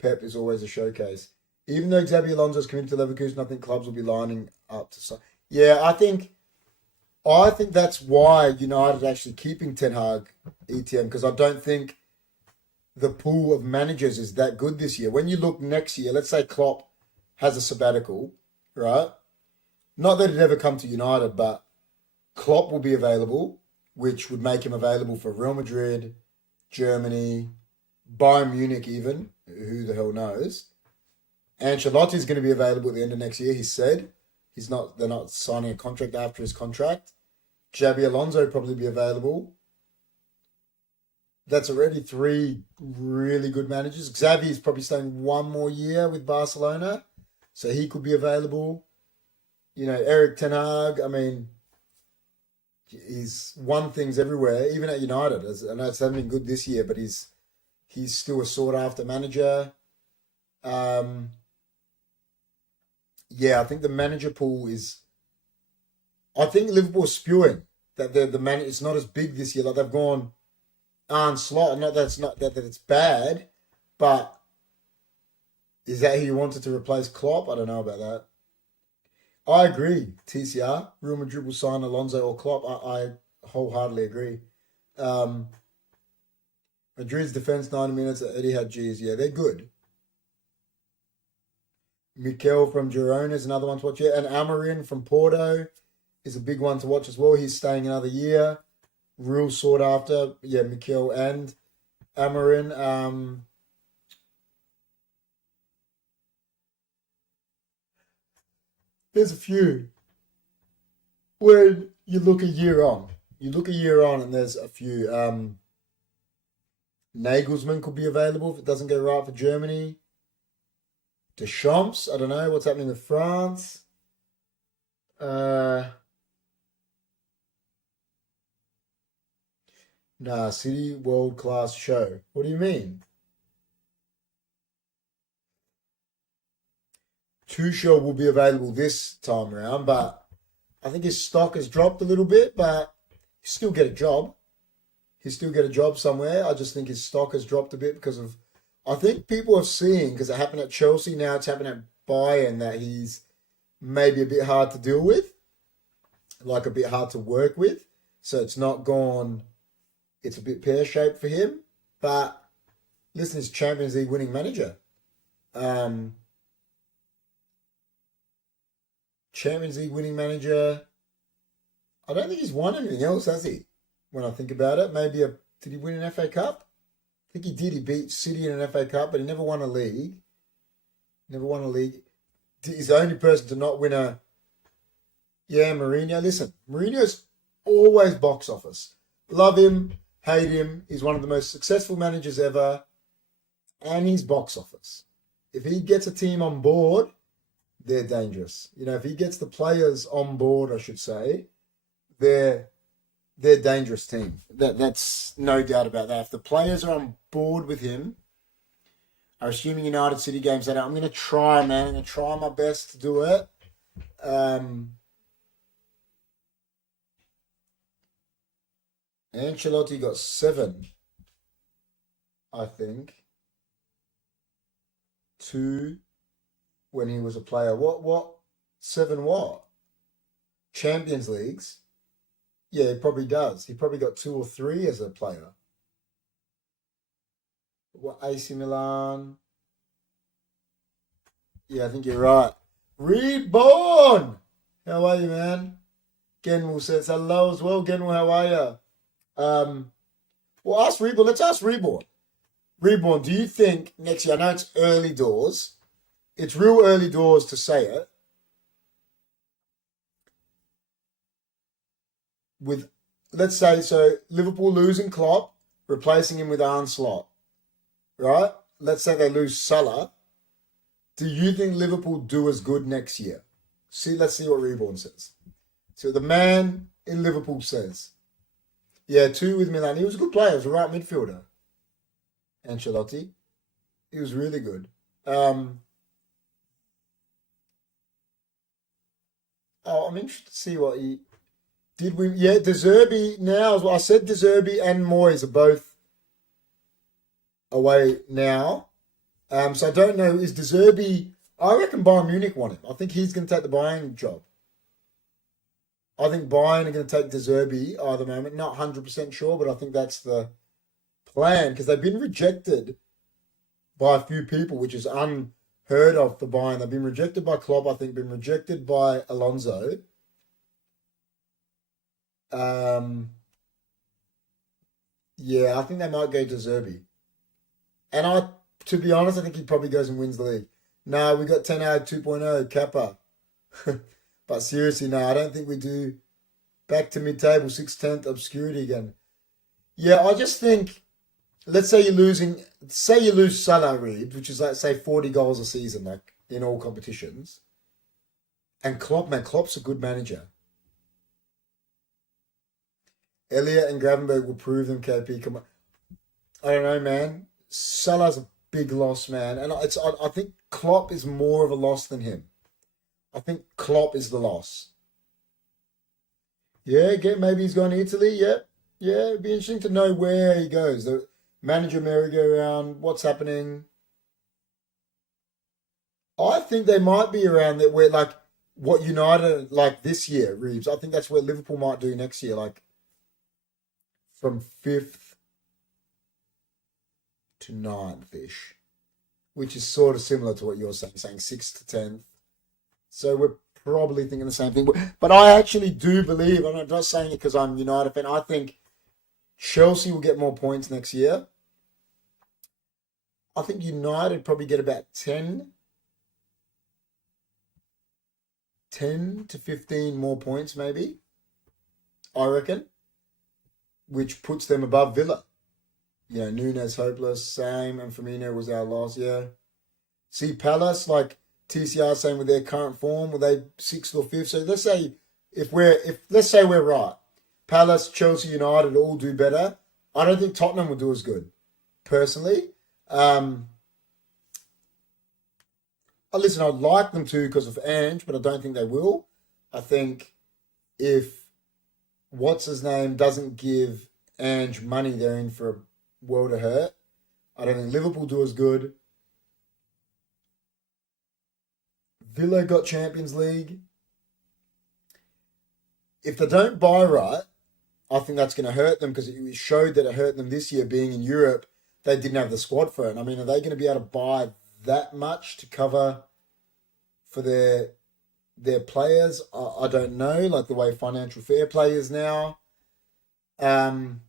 Pep is always a showcase. Even though Xabi Alonso's committed to Leverkusen, I think clubs will be lining up to... Yeah, I think that's why United actually keeping Ten Hag ETM, because I don't think the pool of managers is that good this year. When you look next year, let's say Klopp has a sabbatical, right? Not that it'd ever come to United, but Klopp will be available, which would make him available for Real Madrid, Germany, Bayern Munich even. Who the hell knows? Ancelotti's going to be available at the end of next year, he said. They're not signing a contract after his contract. Xabi Alonso will probably be available. That's already 3 really good managers. Xavi is probably staying 1 more year with Barcelona, so he could be available. Eric Ten Hag, I mean, he's won things everywhere, even at United. I know it's hasn't been good this year, but he's still a sought after manager. Um, yeah, I think the manager pool is. I think Liverpool's spewing that the man. It's not as big this year. Like they've gone Arne Slot. Not that it's not that it's bad, but is that who you wanted to replace Klopp? I don't know about that. I agree. TCR, Real Madrid will sign Alonso or Klopp. I wholeheartedly agree. Um, Madrid's defense 90 minutes at Etihad G's. Yeah, they're good. Mikel from Girona is another one to watch. Yeah, and Amarin from Porto is a big one to watch as well. He's staying another year. Real sought after. Yeah, Mikel and Amarin. There's a few. When you look a year on, and there's a few. Nagelsmann could be available if it doesn't go right for Germany. Deschamps, I don't know what's happening with France. Uh, nah, City world class show. What do you mean? Tuchel will be available this time around, but I think his stock has dropped a little bit, but he still get a job. He still get a job somewhere. I just think his stock has dropped a bit because of. I think people are seeing because it happened at Chelsea. Now it's happening at Bayern that he's maybe a bit hard to deal with, like a bit hard to work with. So it's not gone. It's a bit pear shaped for him. But listen, he's Champions League winning manager. Um, Champions League winning manager. I don't think he's won anything else, has he? When I think about it, did he win an FA Cup? I think he did. He beat City in an FA Cup, but he never won a league. Never won a league. He's the only person to not win a. Yeah, Mourinho. Listen, Mourinho's always box office. Love him, hate him. He's one of the most successful managers ever, and he's box office. If he gets a team on board, they're dangerous. If he gets the players on board, I should say, they're dangerous team. That's no doubt about that. If the players are on board with him, are assuming United City games that I'm going to try, man. I'm going to try my best to do it. Ancelotti got 7, I think. 2 when he was a player. What? 7 what? Champions Leagues? Yeah, he probably does. He probably got 2 or 3 as a player. What, AC Milan? Yeah, I think you're right. Reborn! How are you, man? Genwell says hello as well. Genwell, how are you? Well, ask Reborn. Let's ask Reborn. Reborn, do you think next year, I know it's early doors. It's real early doors to say it. With, let's say, so Liverpool losing Klopp, replacing him with Arne Slot, right? Let's say they lose Salah. Do you think Liverpool do as good next year? Let's see what Reborn says. So the man in Liverpool says, yeah, 2 with Milan. He was a good player. He was a right midfielder. Ancelotti. He was really good. I'm interested to see what he... Did we? Yeah, De Zerbi now. I said De Zerbi and Moyes are both away now. So I don't know. Is De Zerbi? I reckon Bayern Munich want him. I think he's going to take the Bayern job. I think Bayern are going to take De Zerbi at the moment. Not 100% sure, but I think that's the plan because they've been rejected by a few people, which is unheard of for Bayern. They've been rejected by Klopp. I think been rejected by Alonso. Yeah, I think they might go to Zerbi. And to be honest, I think he probably goes and wins the league. No, we got 10 out 2.0, Kappa. But seriously, no, I don't think we do. Back to mid-table, 6/10th, obscurity again. Yeah, I just think, let's say you lose Salah, Reed, which is like, say, 40 goals a season, like, in all competitions. And Klopp, man, Klopp's a good manager. Elliot and Gravenberg will prove them, KP. Come on. I don't know, man. Salah's a big loss, man. And I think Klopp is more of a loss than him. I think Klopp is the loss. Yeah, maybe he's going to Italy. Yep. Yeah, it'd be interesting to know where he goes. The manager merry-go-round, what's happening. I think they might be around there where, like, what United, like this year, Reeves. I think that's where Liverpool might do next year, like from fifth to ninth-ish, which is sort of similar to what you're saying sixth to 10th. So we're probably thinking the same thing. But I actually do believe, I'm not just saying it because I'm a United fan, I think Chelsea will get more points next year. I think United probably get about 10 to 15 more points, maybe, I reckon, which puts them above Villa. Nunes hopeless, same, and Firmino was our loss, yeah. See, Palace, like TCR saying with their current form, were they 6th or 5th? So let's say let's say we're right. Palace, Chelsea, United all do better. I don't think Tottenham will do as good, personally. Listen, I'd like them to because of Ange, but I don't think they will. I think if what's his name doesn't give Ange money, they're in for a world of hurt. I don't think Liverpool do as good. Villa got Champions League. If they don't buy right, I think that's going to hurt them because it showed that it hurt them this year being in Europe. They didn't have the squad for it. I mean, are they going to be able to buy that much to cover for their players? I don't know, like the way financial fair play is now. Ivan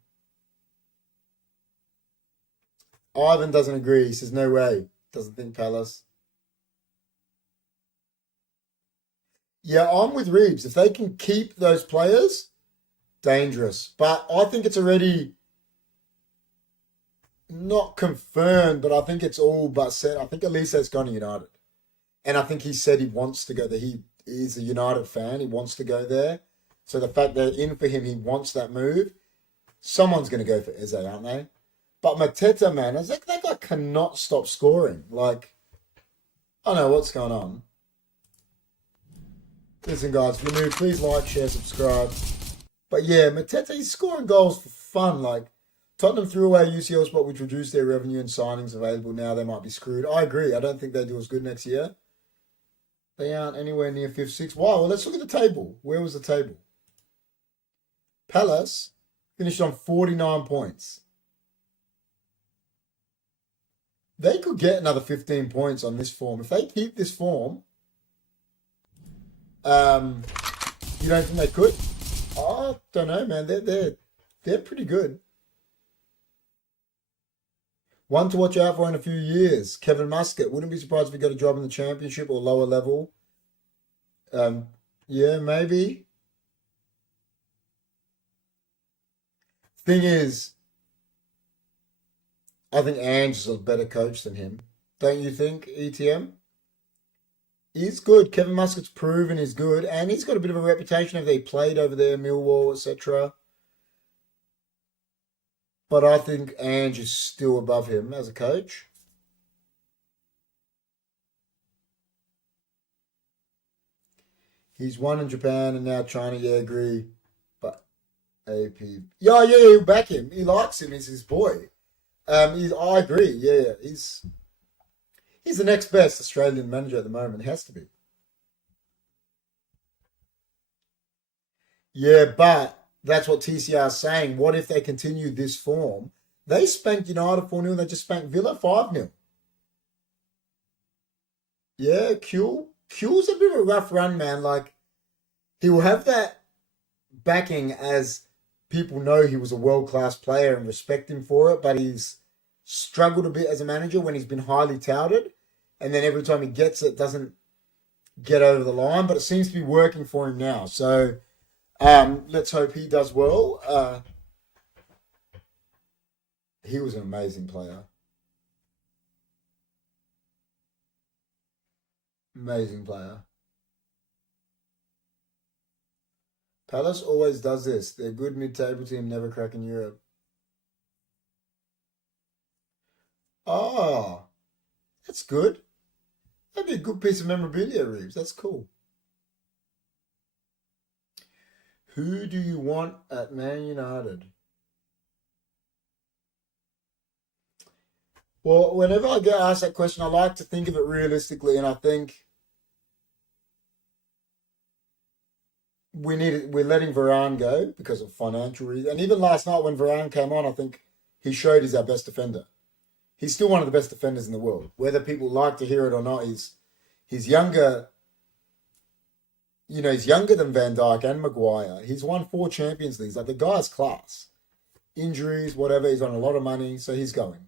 doesn't agree. He says, no way. Doesn't think Palace. Yeah, I'm with Reeves. If they can keep those players, dangerous. But I think it's already not confirmed, but I think it's all but set. I think Elise's gone to United. And I think he said he wants to go there. He is a United fan. He wants to go there. So the fact they're in for him, he wants that move. Someone's going to go for Eze, aren't they? But Mateta, man, it's like that guy cannot stop scoring. Like, I don't know what's going on. Listen, guys, if you're new, please like, share, subscribe. But yeah, Mateta, he's scoring goals for fun. Like, Tottenham threw away a UCL spot, which reduced their revenue and signings available. Now they might be screwed. I agree. I don't think they do as good next year. They aren't anywhere near 5th, 6th. Wow, well, let's look at the table. Where was the table? Palace finished on 49 points. They could get another 15 points on this form. If they keep this form, you don't think they could? I don't know, man. They're pretty good. One to watch out for in a few years. Kevin Muscat. Wouldn't be surprised if he got a job in the championship or lower level. Yeah, maybe. Thing is, I think Ange is a better coach than him. Don't you think, ETM? He's good. Kevin Muscat's proven he's good. And he's got a bit of a reputation of they played over there, Millwall, etc. But I think Ange is still above him as a coach. He's won in Japan and now China. Yeah, agree. But AP. Yeah, he'll back him. He likes him. He's his boy. I agree. Yeah. He's the next best Australian manager at the moment. He has to be. Yeah, but that's what TCR is saying. What if they continue this form? They spanked United 4-0 and they just spanked Villa 5-0. Yeah, Kuhl's a bit of a rough run, man. Like, he will have that backing as people know he was a world-class player and respect him for it, but he's struggled a bit as a manager when he's been highly touted. And then every time he gets it, doesn't get over the line. But it seems to be working for him now. So let's hope he does well. He was an amazing player. Amazing player. Palace always does this. They're a good mid-table team, never crack in Europe. Oh, that's good. That'd be a good piece of memorabilia, Reeves. That's cool. Who do you want at Man United? Well, whenever I get asked that question, I like to think of it realistically, and I think we're letting Varane go because of financial reasons. And even last night when Varane came on, I think he showed he's our best defender. He's still one of the best defenders in the world. Whether people like to hear it or not, he's younger. He's younger than Van Dijk and Maguire. He's won 4 Champions Leagues. Like, the guy's class. Injuries, whatever, he's on a lot of money, so he's going.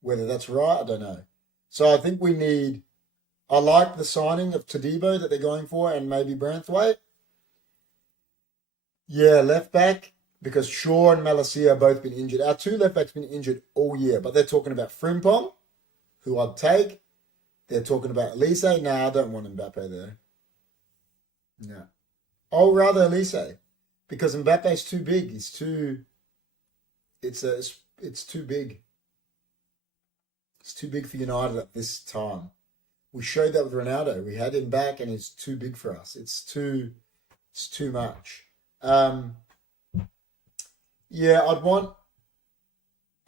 Whether that's right, I don't know. So I think I like the signing of Todibo that they're going for, and maybe Branthwaite. Yeah, left back, because Shaw and Malacia have both been injured. Our 2 left backs have been injured all year, but they're talking about Frimpong, who I'd take. They're talking about Elise. Nah, I don't want Mbappe there. No. I'll rather Elise, because Mbappe's too big. It's too big. It's too big for United at this time. We showed that with Ronaldo. We had him back, and he's too big for us. It's too much. Yeah, I'd want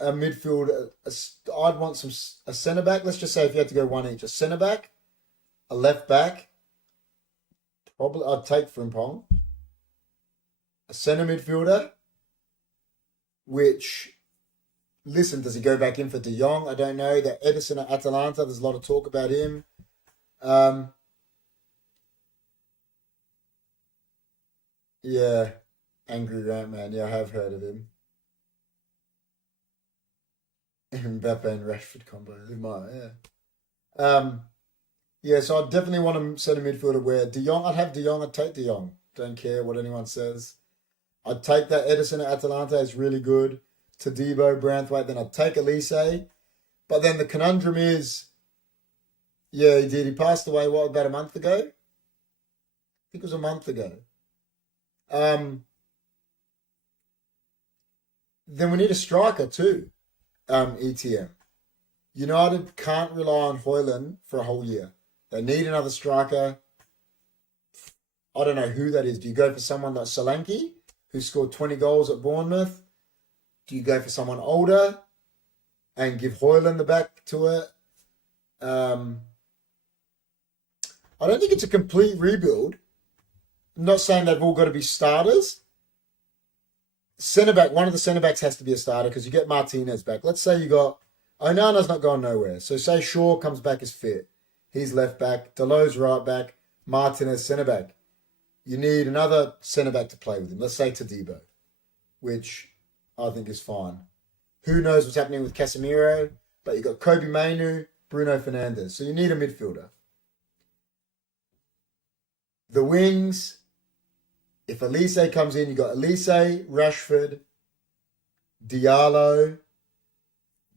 a midfield. I'd want a centre back. Let's just say if you had to go one each, a centre back, a left back. Probably I'd take Frimpong. A centre midfielder, which. Listen, does he go back in for De Jong? I don't know. That Edison at Atalanta, there's a lot of talk about him. Yeah, Angry Rant Man. Yeah, I have heard of him. Mbappe and Rashford combo. Who might, yeah. Yeah, so I definitely want to set a midfielder where De Jong, I'd have De Jong, I'd take De Jong. Don't care what anyone says. I'd take that Edison at Atalanta. It's really good. Todibo, Branthwaite, then I'd take Elise. But then the conundrum is, yeah, he did. He passed away, about a month ago? I think it was a month ago. Then we need a striker too, ETM. United can't rely on Højlund for a whole year. They need another striker. I don't know who that is. Do you go for someone like Solanke, who scored 20 goals at Bournemouth? Do you go for someone older and give Højlund the back to it? I don't think it's a complete rebuild. I'm not saying they've all got to be starters. Centre back, one of the centre backs has to be a starter because you get Martinez back. Let's say you got Onana's not going nowhere. So say Shaw comes back as fit. He's left back. Delo's right back. Martinez centre back. You need another centre back to play with him. Let's say Todibo, which I think is fine. Who knows what's happening with Casemiro? But you got Kobe Mainu, Bruno Fernandes. So you need a midfielder. The wings, if Elise comes in, you got Elise, Rashford, Diallo,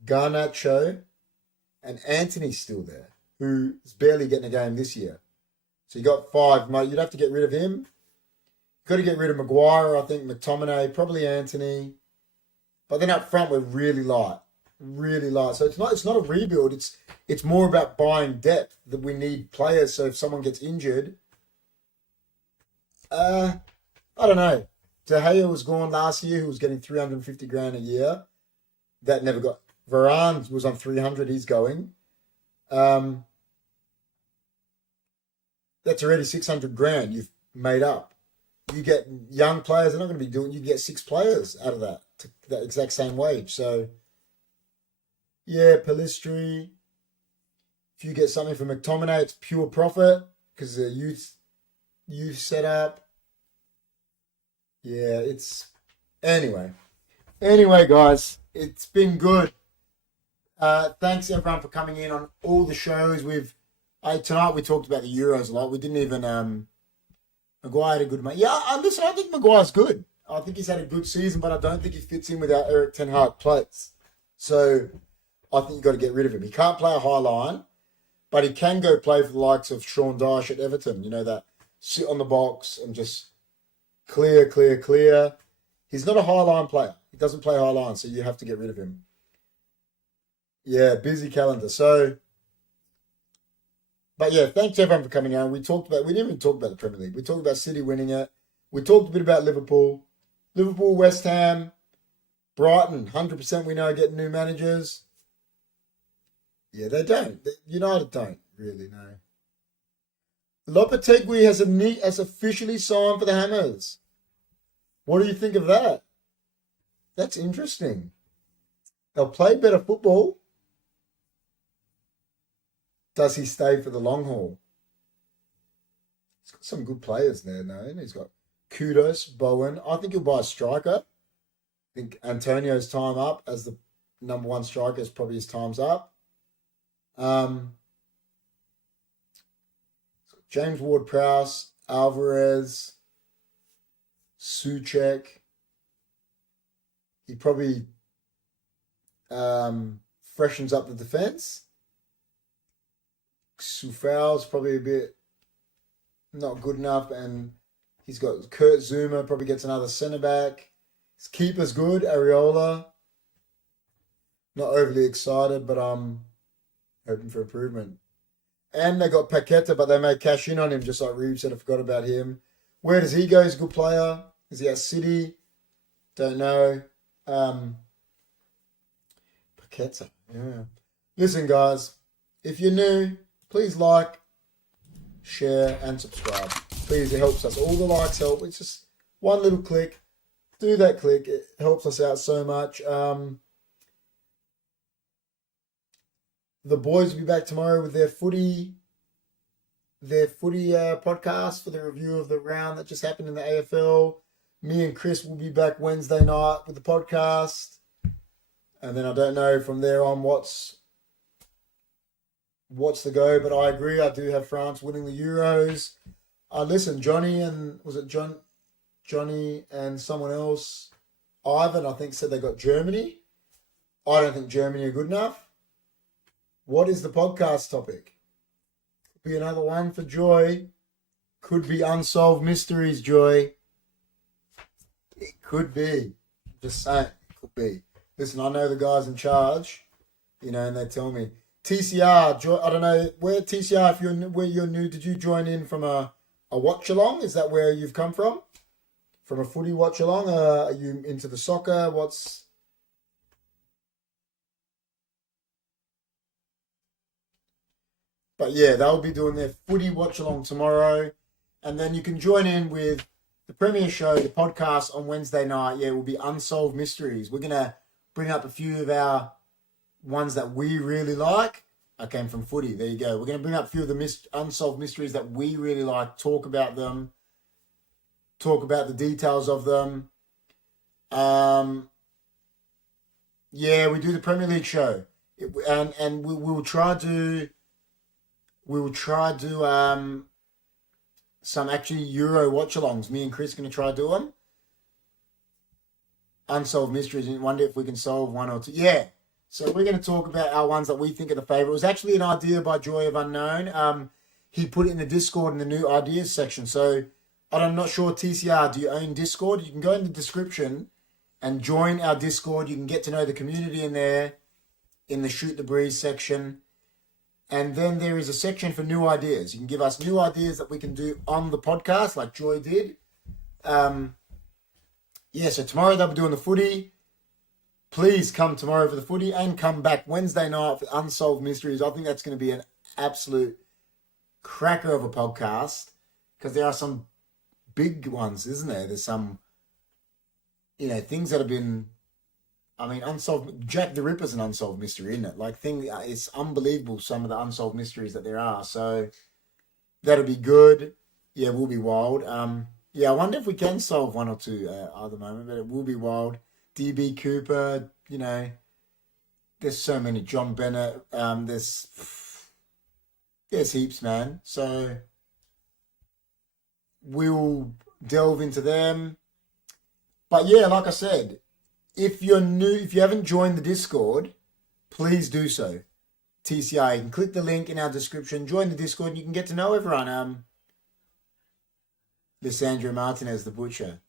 Garnacho, and Anthony's still there, who is barely getting a game this year. So you got 5. You'd have to get rid of him. You've got to get rid of Maguire, I think, McTominay, probably Anthony. But then up front, we're really light. Really light. So it's not a rebuild. It's more about buying depth, that we need players. So if someone gets injured, I don't know. De Gea was gone last year, who was getting 350 grand a year. That never got. Varane was on 300. He's going. That's already 600 grand you've made up. You get young players. They're not going to be doing. You get 6 players out of that to that exact same wage. So yeah, Pellistri. If you get something from McTominay, it's pure profit because the youth set up. Yeah, it's anyway. Anyway, guys, it's been good. Thanks everyone for coming in on all the shows. Tonight we talked about the Euros a lot. We didn't even Maguire had a good match. Yeah, listen, I think Maguire's good. I think he's had a good season, but I don't think he fits in with our Eric Ten Hag plays. So I think you've got to get rid of him. He can't play a high line, but he can go play for the likes of Sean Dyche at Everton. You know, that sit on the box and just Clear, clear, clear. He's not a high line player. He doesn't play high line, so you have to get rid of him. Yeah, busy calendar. So, but yeah, thanks everyone for coming on. We didn't even talk about the Premier League. We talked about City winning it. We talked a bit about Liverpool, West Ham, Brighton. 100% we know getting new managers. Yeah, they don't. United don't really know. Lopetegui has officially signed for the Hammers. What do you think of that? That's interesting. They'll play better football. Does he stay for the long haul? He's got some good players there, no? He's got Kudos, Bowen. I think he'll buy a striker. I think Antonio's time up as the number one striker is probably his time's up. James Ward-Prowse, Alvarez, Souček. He probably freshens up the defense. Soufal's probably a bit not good enough, and he's got Kurt Zuma, probably gets another centre back. His keeper's good, Areola. Not overly excited, but I'm hoping for improvement. And they got Paqueta, but they may cash in on him, just like Reeves said. I forgot about him. Where does he go? He's a good player. Is he at City? Don't know. Paqueta, yeah. Listen, guys, if you're new, please like, share, and subscribe. Please, it helps us. All the likes help. It's just one little click. Do that click. It helps us out so much. The boys will be back tomorrow with their footy podcast for the review of the round that just happened in the AFL. Me and Chris will be back Wednesday night with the podcast. And then I don't know from there on what's the go, but I agree. I do have France winning the Euros. Listen, Johnny and someone else, Ivan, I think, said they got Germany. I don't think Germany are good enough. What is the podcast topic? Could be another one for Joy. Could be unsolved mysteries, Joy. It could be. Just saying, it could be. Listen, I know the guys in charge, and they tell me. TCR, I don't know, where TCR, where you're new, did you join in from a watch along? Is that where you've come from? From a footy watch along? Are you into the soccer? But yeah, they'll be doing their footy watch along tomorrow. And then you can join in with the Premier Show, the podcast on Wednesday night. Yeah, it will be Unsolved Mysteries. We're going to bring up a few of our ones that we really like. I came from footy. There you go. We're going to bring up a few of the unsolved mysteries that we really like, talk about them, talk about the details of them. Yeah, we do the Premier League show. And we will try to some actually Euro watch-alongs. Me and Chris are going to try to do them. Unsolved mysteries, and wonder if we can solve one or two. Yeah. So we're going to talk about our ones that we think are the favourite. It was actually an idea by Joy of Unknown. He put it in the Discord in the new ideas section. So I'm not sure, TCR, do you own Discord? You can go in the description and join our Discord. You can get to know the community in there, in the Shoot the Breeze section. And then there is a section for new ideas. You can give us new ideas that we can do on the podcast, like Joy did. Yeah, so tomorrow they'll be doing the footy. Please come tomorrow for the footy and come back Wednesday night for Unsolved Mysteries. I think that's going to be an absolute cracker of a podcast because there are some big ones, isn't there? There's some, things that have been, unsolved. Jack the Ripper's an unsolved mystery, isn't it? It's unbelievable some of the unsolved mysteries that there are. So that'll be good. Yeah, we'll be wild. Yeah, I wonder if we can solve one or two at the moment, but it will be wild. DB Cooper, there's so many. John Bennett, there's heaps, man. So we'll delve into them. But yeah, like I said, if you're new, if you haven't joined the Discord, please do so. TCI, you can click the link in our description, join the Discord, and you can get to know everyone. Lissandro Martinez, the butcher.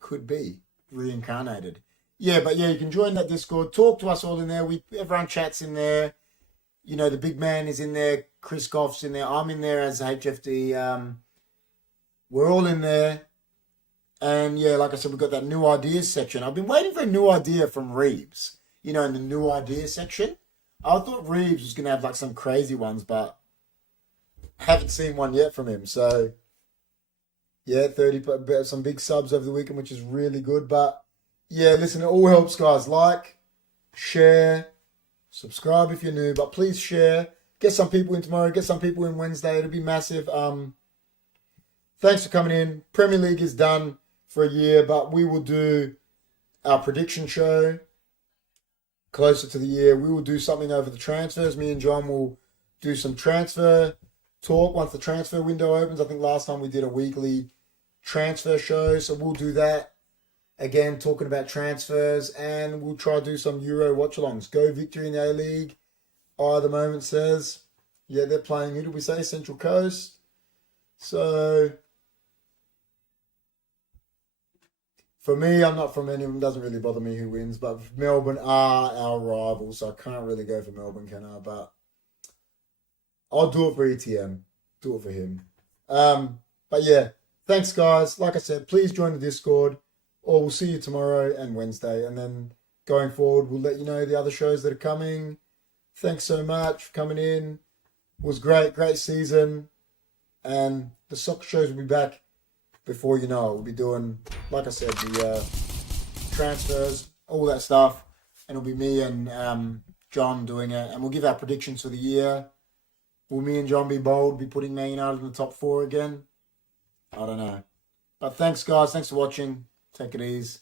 Could be reincarnated. Yeah, but yeah, you can join that Discord. Talk to us all in there. Everyone chats in there. You know, the big man is in there. Chris Goff's in there. I'm in there as HFD. We're all in there. And yeah, like I said, we've got that new ideas section. I've been waiting for a new idea from Reeves, you know, in the new ideas section. I thought Reeves was going to have like some crazy ones, but haven't seen one yet from him. So yeah, 30, some big subs over the weekend, which is really good. But yeah, listen, it all helps, guys. Like, share, subscribe if you're new, but please share. Get some people in tomorrow. Get some people in Wednesday. It'll be massive. Thanks for coming in. Premier League is done for a year, but we will do our prediction show closer to the year. We will do something over the transfers. Me and John will do some transfer talk once the transfer window opens. I think last time we did a weekly transfer show, so we'll do that again, talking about transfers, and we'll try to do some Euro watch-alongs. Go Victory in the A-League. At the moment says, yeah, they're playing, who did we say? Central Coast. So for me, I'm not from anyone. It doesn't really bother me who wins, but Melbourne are our rivals, so I can't really go for Melbourne, can I? But I'll do it for ETM. Do it for him. But yeah, thanks, guys. Like I said, please join the Discord, or we'll see you tomorrow and Wednesday. And then going forward, we'll let you know the other shows that are coming. Thanks so much for coming in. It was great season. And the soccer shows will be back before you know it. We'll be doing, like I said, the transfers, all that stuff. And it'll be me and John doing it. And we'll give our predictions for the year. Will me and John be bold, be putting Man United in the top 4 again? I don't know. But thanks, guys. Thanks for watching. Take it easy.